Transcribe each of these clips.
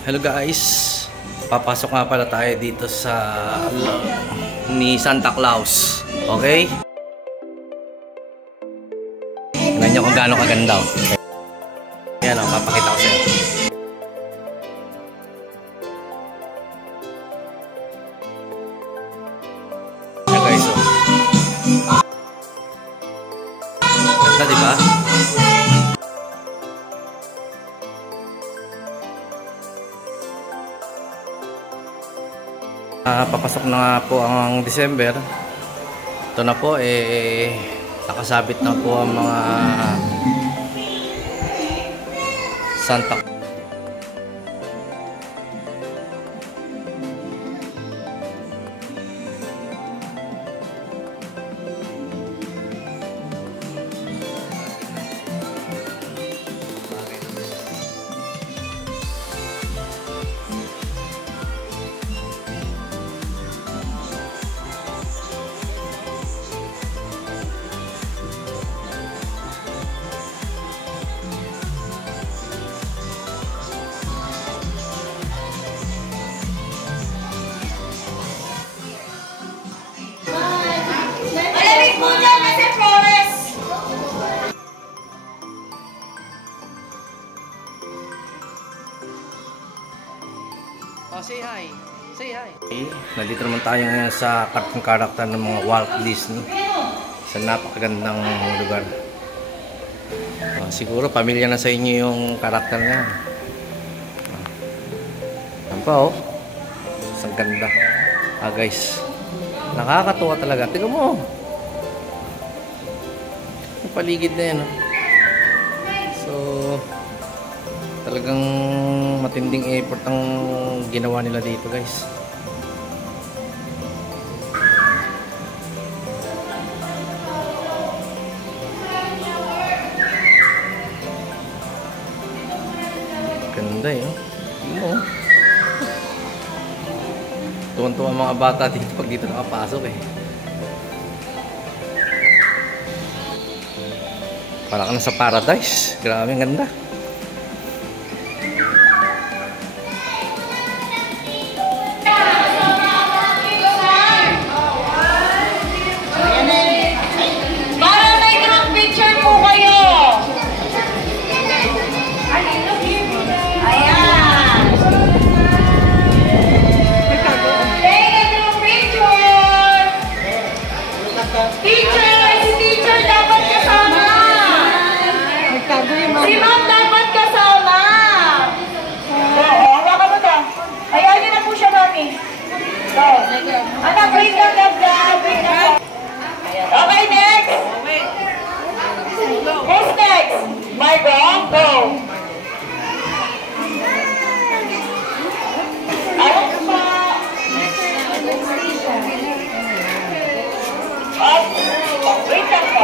Hello guys, papasok nga pala tayo dito sa ni Santa Claus. Okay? Tingnan nyo kung gaano kaganda. Ayan o, papakita ko sa'yo. Ayan guys o. Ganda diba? Papasok na nga po ang December. Ito na po nakasabit na po ang mga Santa say hi. Say hi. Okay. Nandito naman tayo ngayon sa cartoon character ng mga Walt Disney. Sa napakagandang lugar. Siguro pamilya na sa inyo yung karakter niya. Yan pa oh. Ang ganda. Guys. Nakakatuwa talaga. Tingnan mo. Yung paligid na yan. So, talagang matinding effort ang ginawa nila dito guys. Ganda eh. Tuwan-tuwa ang mga bata dito pag dito nakapasok eh. Parang ka na sa paradise. Grabe ang ganda. Si Ma'am dapat kasama. Oo, hawakan mo to. Ayaw niyo na po siya, Mami. So, anak, wait lang, wait lang. Okay, next. Who's next? Margot, go. Ano pa? Wait lang po.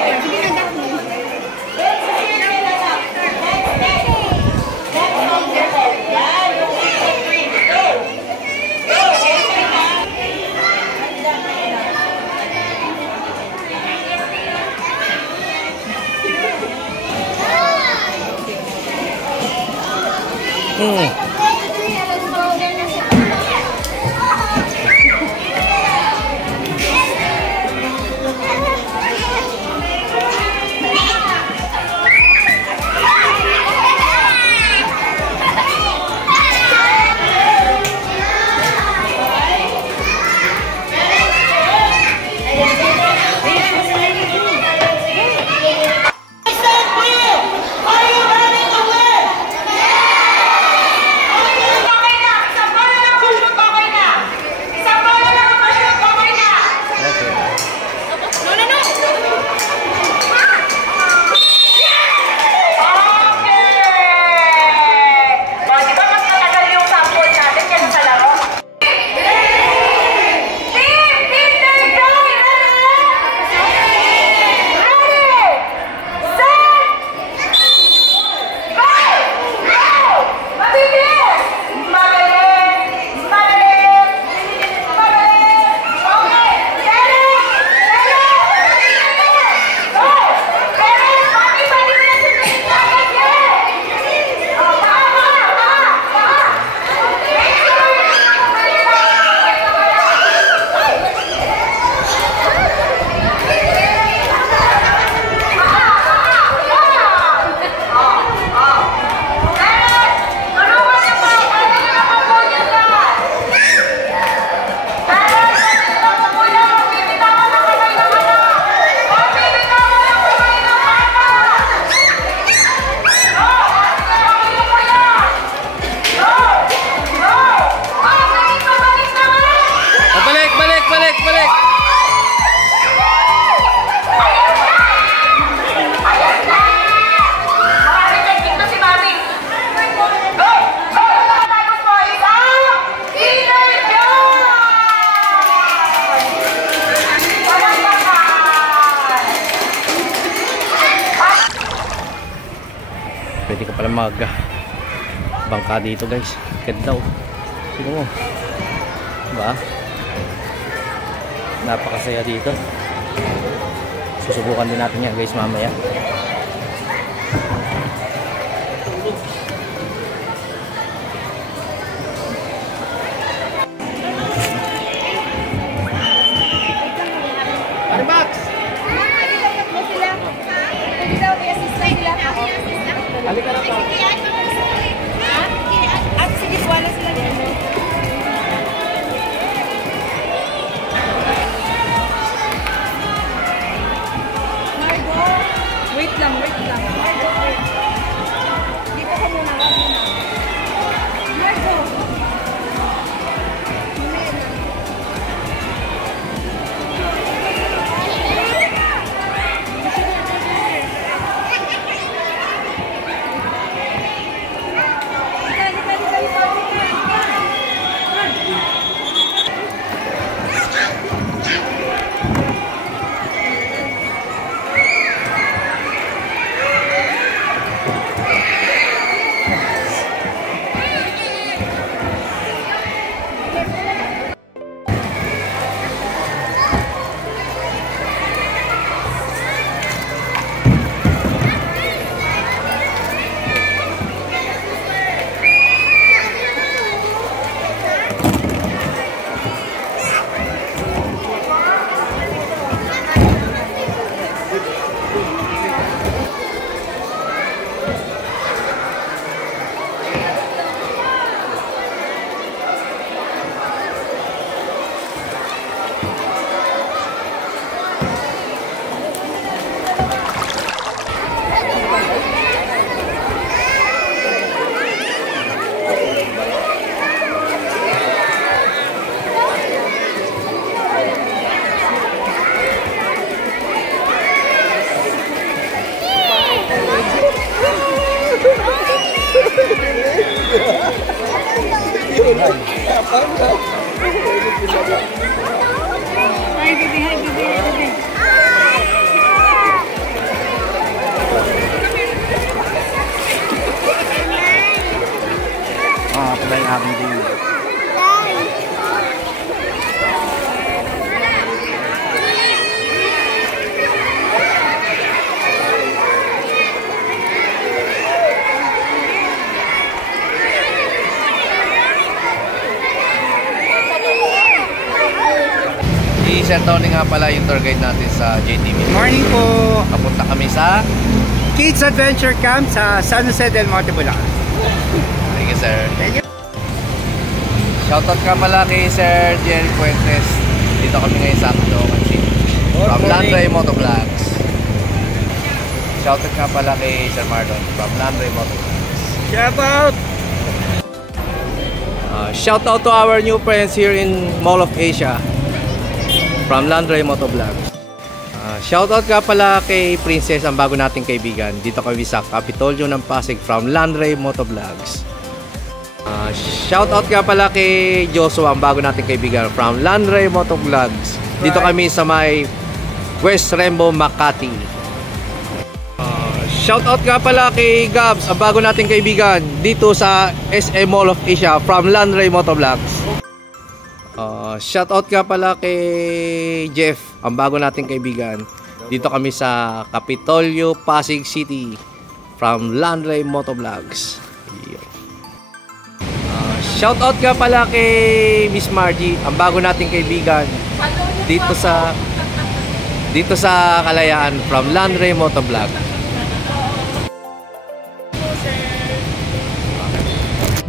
mag bangka dito guys. Ganda oh. Sino mo? Diba? Napakasaya dito. Susubukan din natin yan guys mamaya. Max! Halika na pa. At sige, wala sila dito. Margo, wait lang. Margo, wait. Dito ka muna, Margo. Hi, baby. Pala yung aking din. Si Sir Tony nga pala yung tour guide natin sa JTV. Morning po! Kapunta kami sa Kids Adventure Camp sa San Jose del Monte, Bulacan. Thank you, sir. Thank you. Shoutout ka pala kay Sir Jerry Puentes. Dito kami ngayon sa Caloocan City. From Landray Motovlogs. Shoutout ka pala kay Sir Marlon from Landray Motovlogs. Shout out! Shoutout to our new friends here in Mall of Asia from Landray Motovlogs. Shoutout ka pala kay Princess, ang bago nating kaibigan. Dito kami sa Capitolio ng Pasig from Landray Motovlogs. Shoutout ka pala kay Joshua, ang bago nating kaibigan from Landray Motovlogs. Dito kami sa may West Rembo, Makati. Shoutout ka pala kay Gabs, ang bago nating kaibigan dito sa SM Mall of Asia from Landray Motovlogs. Shoutout ka pala kay Jeff, ang bago nating kaibigan. Dito kami sa Capitolio, Pasig City from Landray Motovlogs. Shoutout ka pala kay Miss Margie, ang bago nating kaibigan dito sa Kalayaan from Landray Motovlog.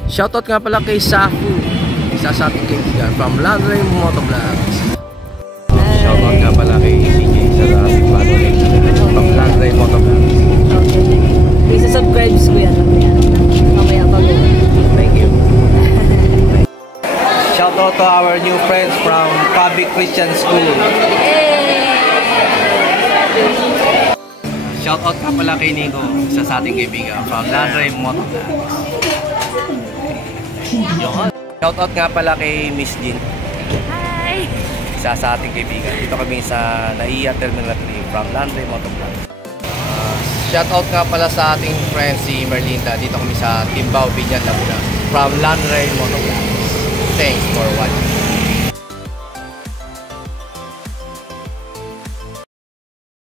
Shoutout nga pala kay Safu, isa sa ating kaibigan from Landray Motovlogs. Shoutout nga pala kay CJ, isa sa ating bago kaibigan from Landray Motovlogs. Please subscribe ko yan. Mamaya bago. Thank you. Shoutout to our new friends from Public Christian School. Shoutout ka pala kay Nico, isa sa ating kaibigan from Landray Motovlogs. Shoutout nga pala kay Miss Jean. Hi! Isa sa ating kaibigan. Dito kami sa Naiya Terminal 3 from Landray Motovlogs. Shoutout nga pala sa ating friend si Merlinda. Dito kami sa Timbao, Binyan, Laguna. From Landray Motovlogs. Thanks for watching.